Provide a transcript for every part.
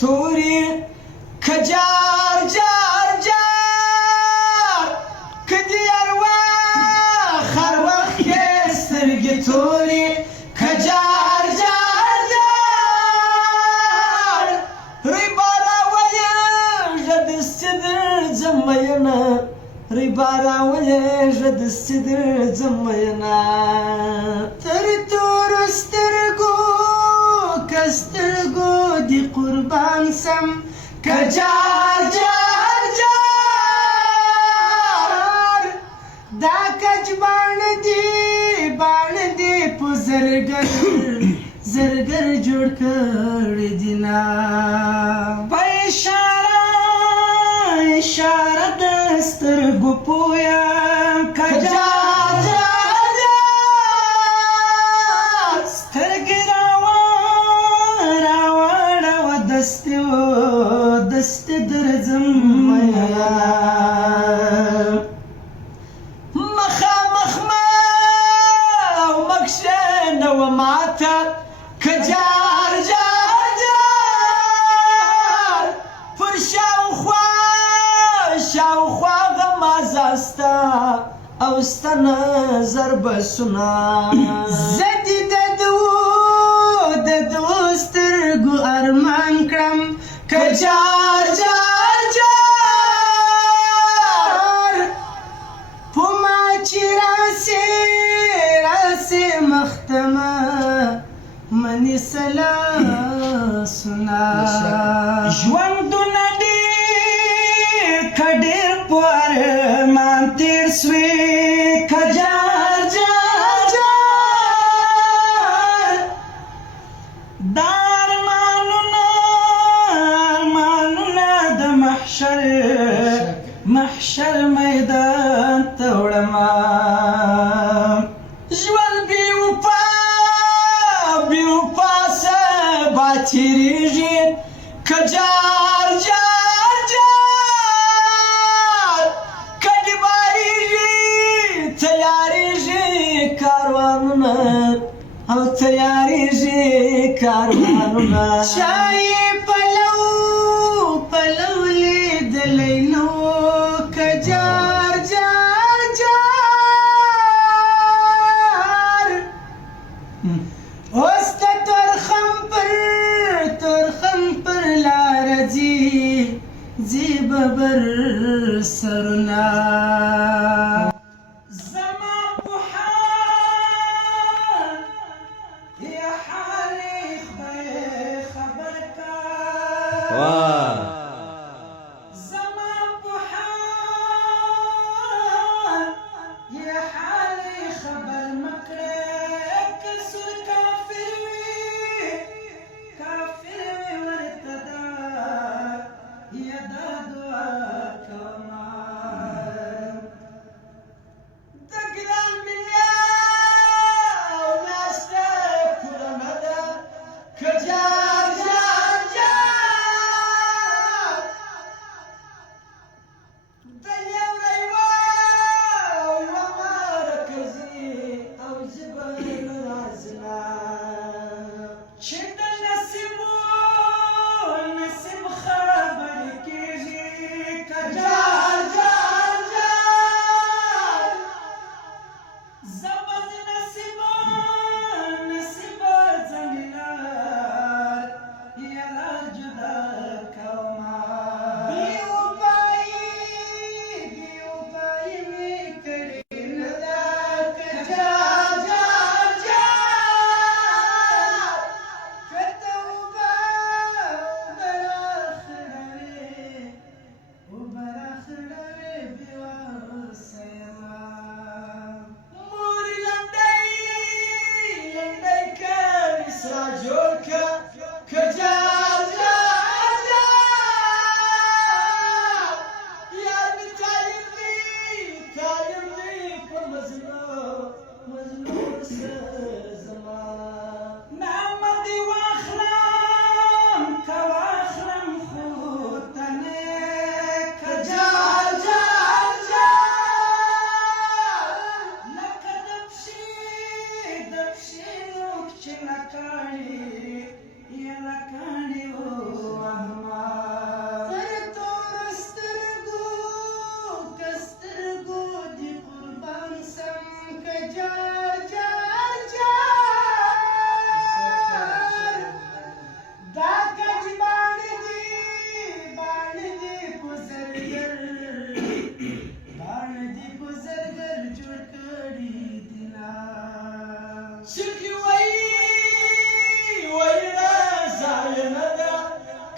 تورې که جار جار جار که دې ارواح هر وخت یې سترګې تورې که جار جار جار روی بارا ولیږه دستې درځم مینه روی بارا ولیږه دستې درځم مینه تر تورو سترګو که سترګو دې قربان سم که جار جار جار دا کج باڼه دې په زرګر جوړ کړي دي نه په اشاره د سترګو پویم که جار جار جار سترګې راوړه دستې درځم مینه مخامخ مه کښېنوه ماته که جار جار جار پر شاوخوا غمازه ستا او ستا نظر بسونه زه دې د دوو سترګو ارمان کړم که جار جار جار په ما چې راسې مختمه منې سلاسونه ژوندونه ډېر په ارمان تېر سوې که جار جار جار دا ارمانونه د محشر میدان ته وړمه ژوند بېوفا سبا تېرېږي که جار جار جار که دې بارېږي تیارېږي کاروانونه او تیارېږي کاروانونه چا یې پلو لیدلی نه و که جار جار جار اوس د تورخم پر لاره ځي ببر سرونه زما په حال یا حالې خدای خبر کا زما په حال یا حالې خبر مه کړې که څوک کافر وي ورته دا دعا کومه د ګران میلیاو میاشته پوره نه ده که جار جار جار د لیونی وایه مرکزي او ژبه نه رازنه چې د نصیب خبرې کېږي که جار جار جار زه به د نصیب زمیندار یاره جدا کومه بېوفایي مې کړې نه ده که جار جار جار که ته اوبه راخړوې بېوسه یمه مورې لنډی که مصرا جوړ که جار جار جار یار مې طالب دی په مظلوم سره زما نامه دې واخلم که واخلم خو تنې که جار جار جار لکه د پښې نوک چې نه کاڼي یلا کاڼي و احمد تر تور سترګو کسترګو دي قربان سم که جار جار جار دا کج باڼې دي په زرګر باڼې دي په زرګر جوړ کړي دینا سکی وینا ظالمه ده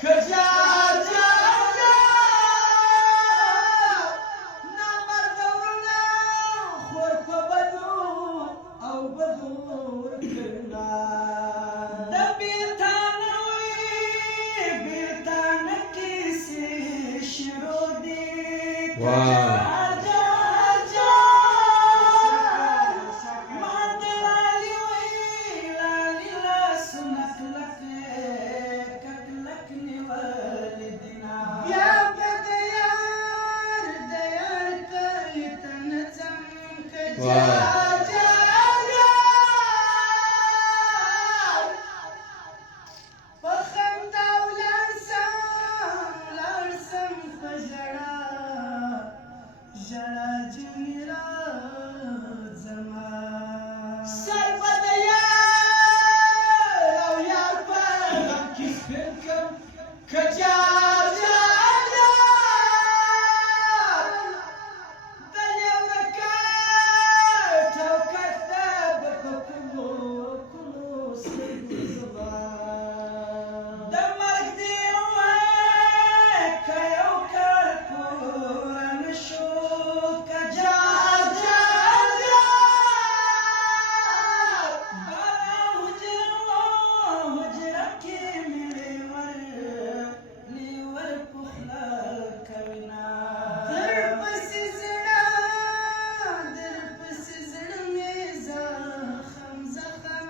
که جار جار جار نامرده ورونه خور په بدو او بدو ورکړه د بیلتانه بیلتانه کیسې شروع دي که جار جار جار ما د لالي لالي لاسونه کلک کلک نیولې دینا بیا به د یار کلي ته نه ځم که جار جار جار په خندا ولاړ سم په ژړا ژړا ځینې راځمه سر به د یار او یار په غم کې سپین کړم که جار جار جار د لیوره کټ او کټ ته به په کومو سترګو زما د مرګ دی که یو کال پوره نه شو که جار جار جار بالا حجره کې مې لیور پخلا کوینا درپسې زړه مې زخم